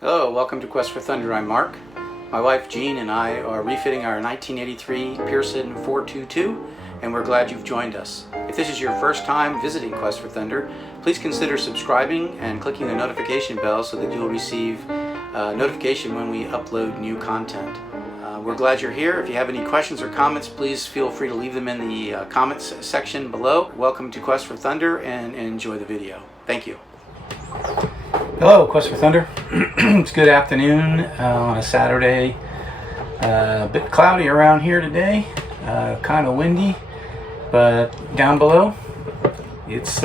Hello, welcome to Quest for Thunder. I'm Mark. My wife Jean and I are refitting our 1983 Pearson 422, and we're glad you've joined us. If this is your first time visiting Quest for Thunder, please consider subscribing and clicking the notification bell so that you'll receive notification when we upload new content. We're glad you're here. If you have any questions or comments, please feel free to leave them in the comments section below. Welcome to Quest for Thunder and enjoy the video. Thank you. Hello, Quest for Thunder. It's good afternoon on a Saturday. A bit cloudy around here today, kind of windy, but down below it's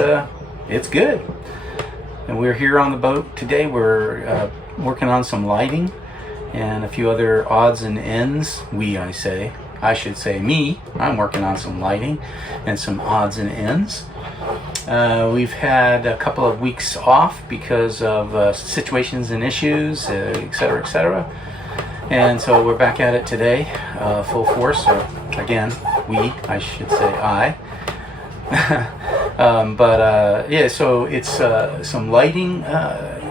good. And we're here on the boat today. We're working on some lighting and a few other odds and ends. I should say me. I'm working on some lighting and some odds and ends. We've had a couple of weeks off because of situations and issues, etc., etc. And so we're back at it today, full force. Or again, I should say I. Yeah, so it's some lighting.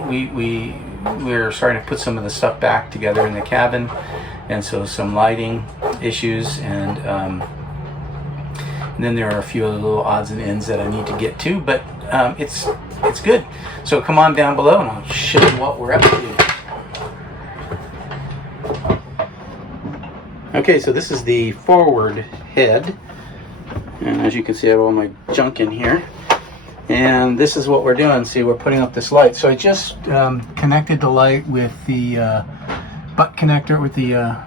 We're starting to put some of the stuff back together in the cabin, and so some lighting issues, and then there are a few other little odds and ends that I need to get to, but it's good. So come on down below and I'll show you what we're up to. Okay, so this is the forward head, and as you can see I have all my junk in here, and this is what we're doing. See, we're putting up this light. So I just connected the light with the butt connector, with the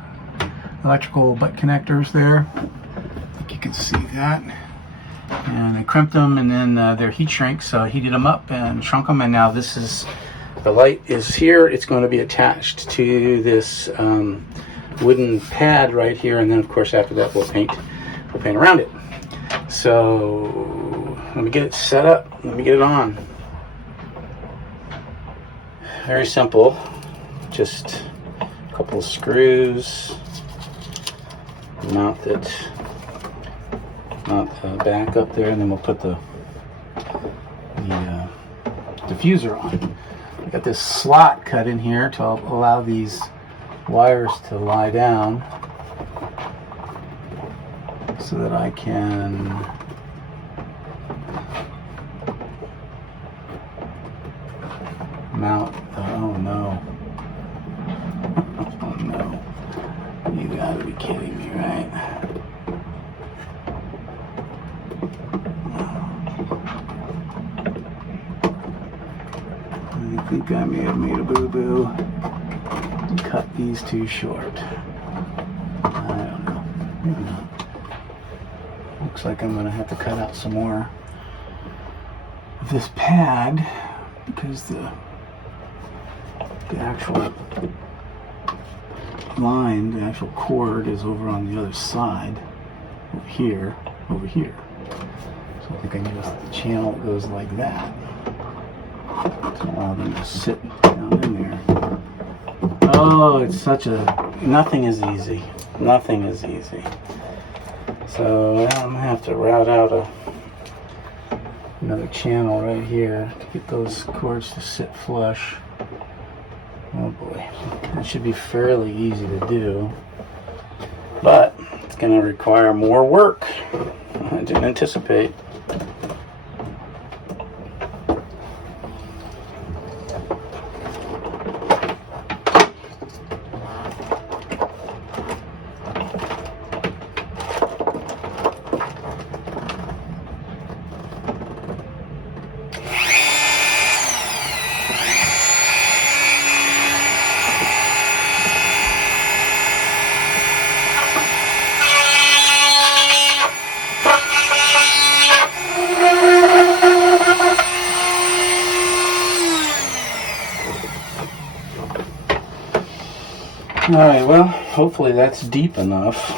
electrical butt connectors there. You can see that, and I crimped them, and then they're heat shrinks, so I heated them up and shrunk them, and now the light is here. It's going to be attached to this wooden pad right here, and then of course after that we'll paint around it. So let me get it set up, let me get it on. Very simple, just a couple of screws, mount it back up there, and then we'll put the diffuser on. I got this slot cut in here to allow these wires to lie down so that I can mount oh no. Oh no. You gotta be kidding me, right? I think I may have made a boo-boo and cut these too short. I don't know. Maybe not. Looks like I'm going to have to cut out some more of this pad because the actual line, the actual cord is over on the other side, over here. So I think I need a channel that goes like that. To allow them to sit down in there. Oh, it's nothing is easy. Nothing is easy. So I'm gonna have to route out another channel right here to get those cords to sit flush. Oh boy, that should be fairly easy to do, but it's gonna require more work. I didn't anticipate. Alright, well, hopefully that's deep enough.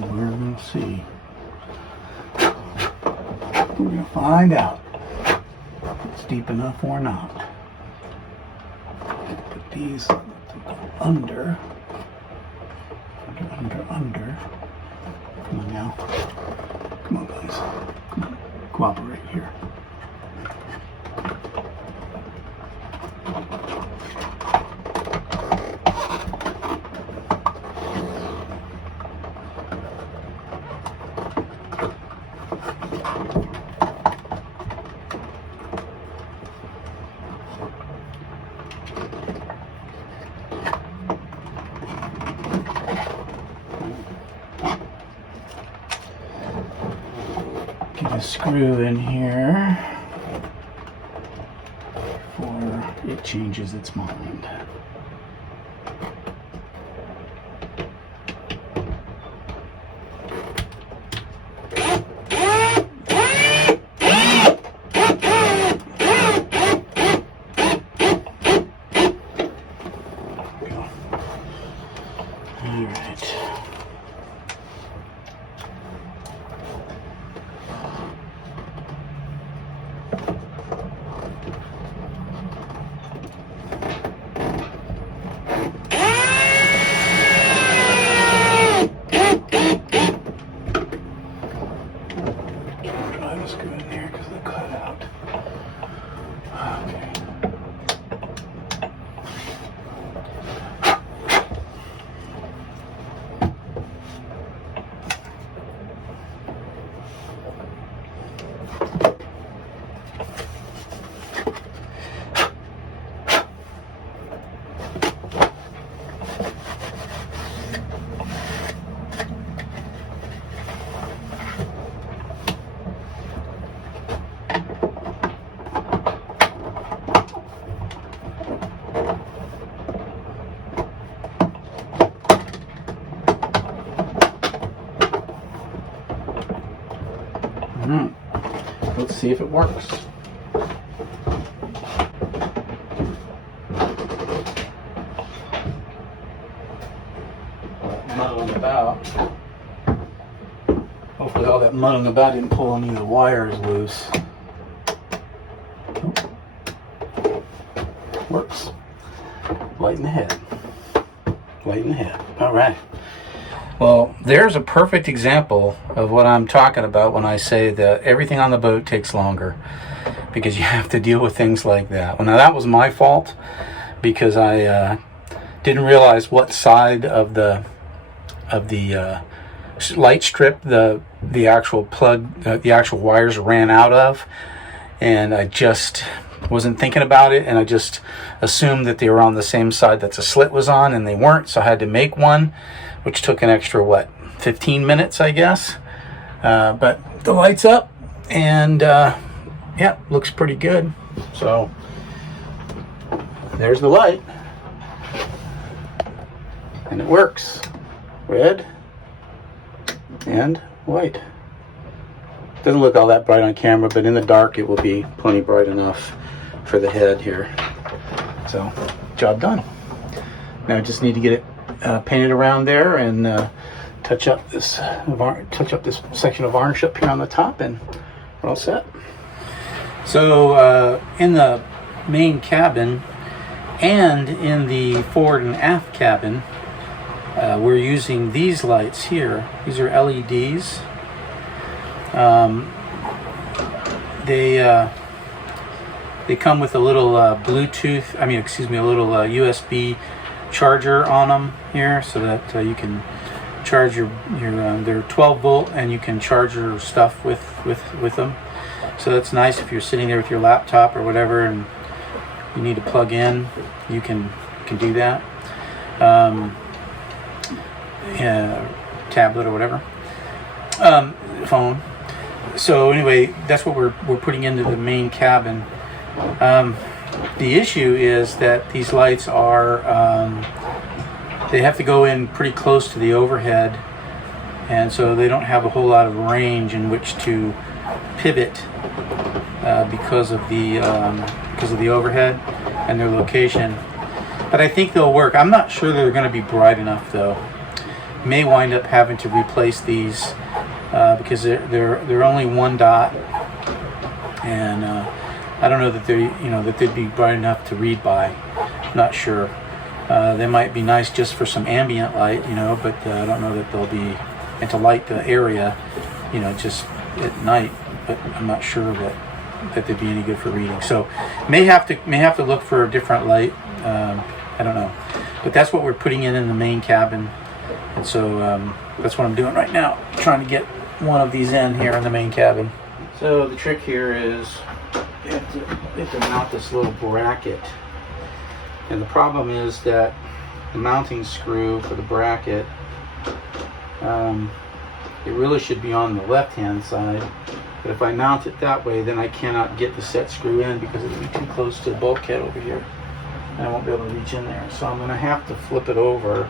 We're going to see. We're going to find out if it's deep enough or not. Put these under. Under. Come on now. Come on, guys. Come on. Cooperate here. a screw in here before it changes its mind. Screw in there because they cut out. Okay. Let's see if it works. Muddling about. Hopefully all that muddling about didn't pull any of the wires loose. Works. Light in the head. Light in the head. All right. Well, there's a perfect example of what I'm talking about when I say that everything on the boat takes longer, because you have to deal with things like that. Well, now that was my fault because I didn't realize what side of the light strip the actual plug, the actual wires ran out of, and I just wasn't thinking about it, and I just assumed that they were on the same side that the slit was on, and they weren't, so I had to make one, which took an extra, 15 minutes, I guess. But the light's up, and yeah, looks pretty good. So there's the light, and it works. Red and white. Doesn't look all that bright on camera, but in the dark it will be plenty bright enough for the head here. So, job done. Now I just need to get it painted around there and touch up this section of varnish up here on the top, and we're all set. So in the main cabin and in the forward and aft cabin, we're using these lights here. These are LEDs. They come with a little Bluetooth, a little USB charger on them here, so that you can charge your they're 12 volt, and you can charge your stuff with them. So that's nice if you're sitting there with your laptop or whatever and you need to plug in, you can do that. Tablet or whatever, phone. So anyway, that's what we're putting into the main cabin. The issue is that these lights are they have to go in pretty close to the overhead, and so they don't have a whole lot of range in which to pivot because of the overhead and their location. But I think they'll work. I'm not sure they're going to be bright enough though. May wind up having to replace these because they're only one dot, and I don't know that that they'd be bright enough to read by. Not sure. They might be nice just for some ambient light, but I don't know that they'll be, and to light the area, just at night. But I'm not sure that they'd be any good for reading. So may have to look for a different light. I don't know, but that's what we're putting in the main cabin. And so that's what I'm doing right now, trying to get one of these in here in the main cabin. So the trick here is you have to mount this little bracket. And the problem is that the mounting screw for the bracket, it really should be on the left-hand side, But if I mount it that way, then I cannot get the set screw in because it'll be too close to the bulkhead over here. And I won't be able to reach in there. So I'm going to have to flip it over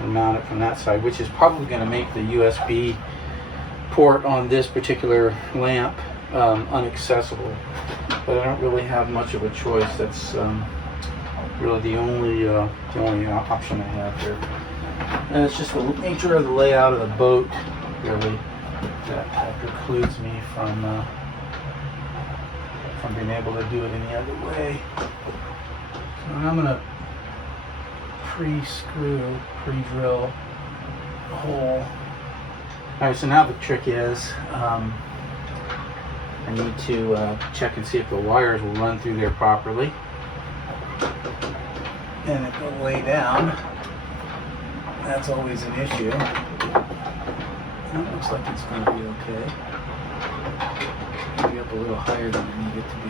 and mount it from that side, which is probably going to make the USB port on this particular lamp unaccessible. But I don't really have much of a choice. That's really the only option I have here. And it's just the nature of the layout of the boat, really, that precludes me from being able to do it any other way. So I'm going to pre-drill a hole. Alright, so now the trick is I need to check and see if the wires will run through there properly. And if it'll lay down, that's always an issue. That looks like it's going to be okay. Maybe up a little higher than I need it to be.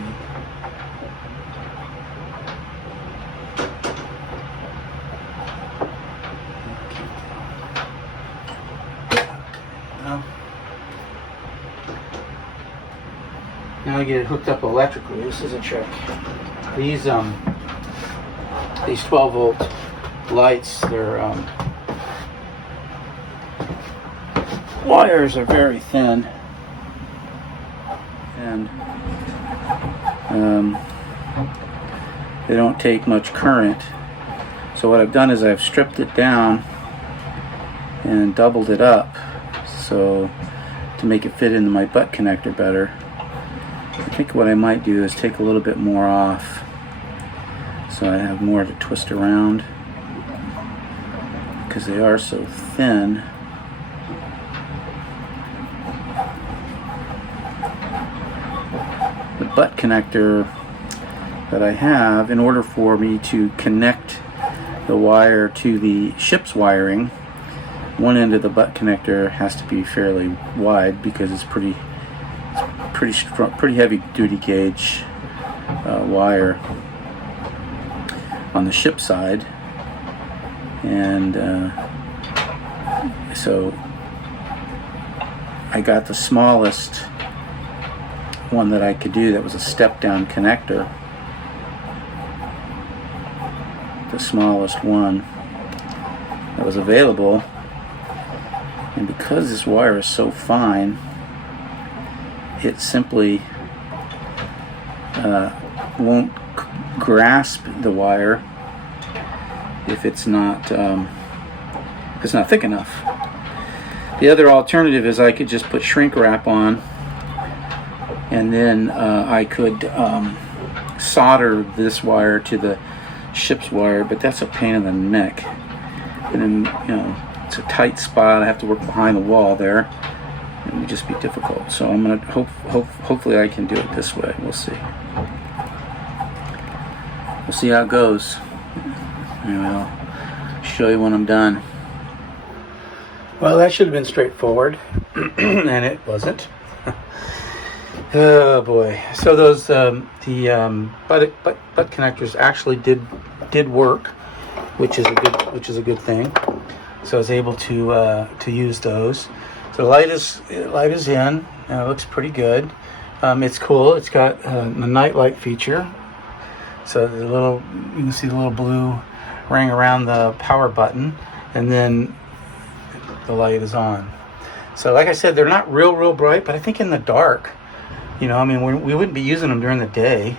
Now I get it hooked up electrically. This is a trick. These 12-volt lights, their wires are very thin, and they don't take much current. So what I've done is I've stripped it down and doubled it up so to make it fit into my butt connector better. I think what I might do is take a little bit more off so I have more to twist around, because they are so thin. The butt connector that I have, in order for me to connect the wire to the ship's wiring, one end of the butt connector has to be fairly wide because it's pretty heavy duty gauge wire on the ship side, and so I got the smallest one that I could do that was a step down connector, the smallest one that was available. And because this wire is so fine, it simply won't grasp the wire if it's not thick enough. The other alternative is I could just put shrink wrap on, and then I could solder this wire to the ship's wire, but that's a pain in the neck. And then, it's a tight spot. I have to work behind the wall there. It would just be difficult. So I'm gonna hopefully I can do it this way. We'll see. We'll see how it goes. Anyway, I'll show you when I'm done. Well, that should have been straightforward, and it wasn't. Oh boy! So those butt connectors actually did work, which is a good thing. So I was able to use those. So the light is in. It looks pretty good. It's cool. It's got a night light feature. So you can see the little blue ring around the power button, and then the light is on. So like I said, they're not real bright, but I think in the dark, we wouldn't be using them during the day,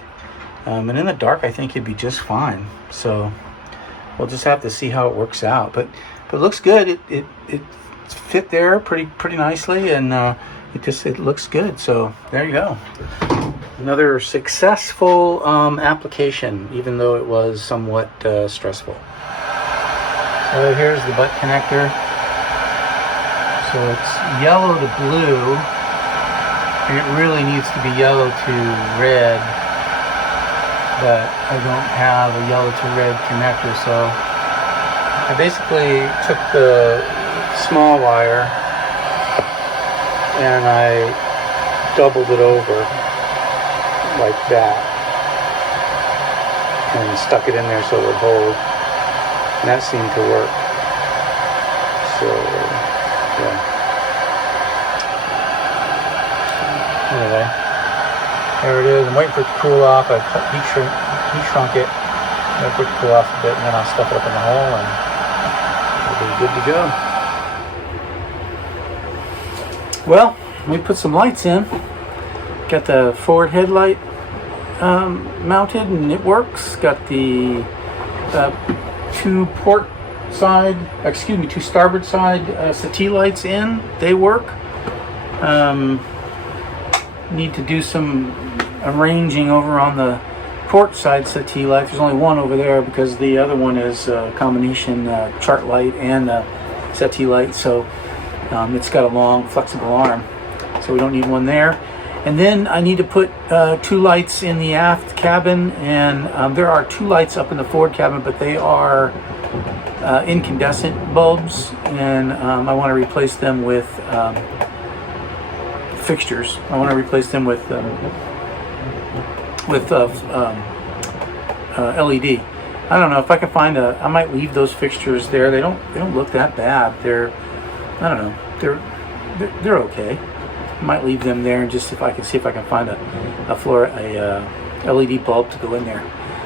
and in the dark I think it'd be just fine. So we'll just have to see how it works out. But it looks good. It fit there pretty nicely, and it looks good. So there you go. Another successful application, even though it was somewhat stressful. So here's the butt connector. So it's yellow to blue, and it really needs to be yellow to red, but I don't have a yellow to red connector, so I basically took the small wire and I doubled it over like that and stuck it in there so it would hold, and that seemed to work. So yeah, There it is. I'm waiting for it to cool off. I heat shrunk it. I'm going to put it to cool off a bit, and then I'll stuff it up in the hole, and it'll be good to go. Well, we put some lights in. Got the forward headlight mounted, and it works. Got the two starboard side settee lights in. They work. Need to do some arranging over on the port side settee light. There's only one over there because the other one is a combination chart light and settee light, so it's got a long flexible arm, so we don't need one there. And then I need to put two lights in the aft cabin, and there are two lights up in the forward cabin, but they are incandescent bulbs, and I want to replace them with fixtures. I want to replace them with LED. I don't know if I can find I might leave those fixtures there. They don't look that bad. They're okay. I might leave them there and just see if I can find a LED bulb to go in there.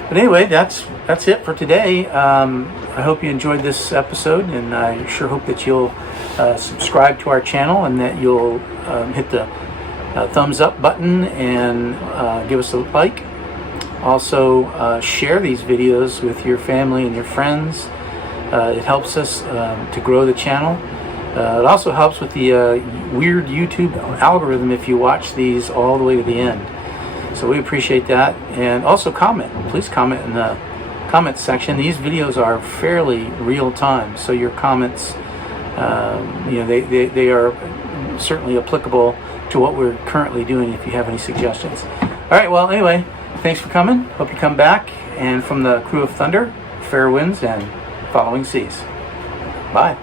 But anyway, that's it for today. I hope you enjoyed this episode, and I sure hope that you'll subscribe to our channel, and that you'll hit the thumbs up button and give us a like. Also, share these videos with your family and your friends. It helps us to grow the channel. It also helps with the weird YouTube algorithm if you watch these all the way to the end. So we appreciate that. And also comment. Please comment in the comment section. These videos are fairly real time, so your comments, they are certainly applicable to what we're currently doing if you have any suggestions. All right, well, anyway, thanks for coming. Hope you come back. And from the crew of Thunder, fair winds and following seas. Bye.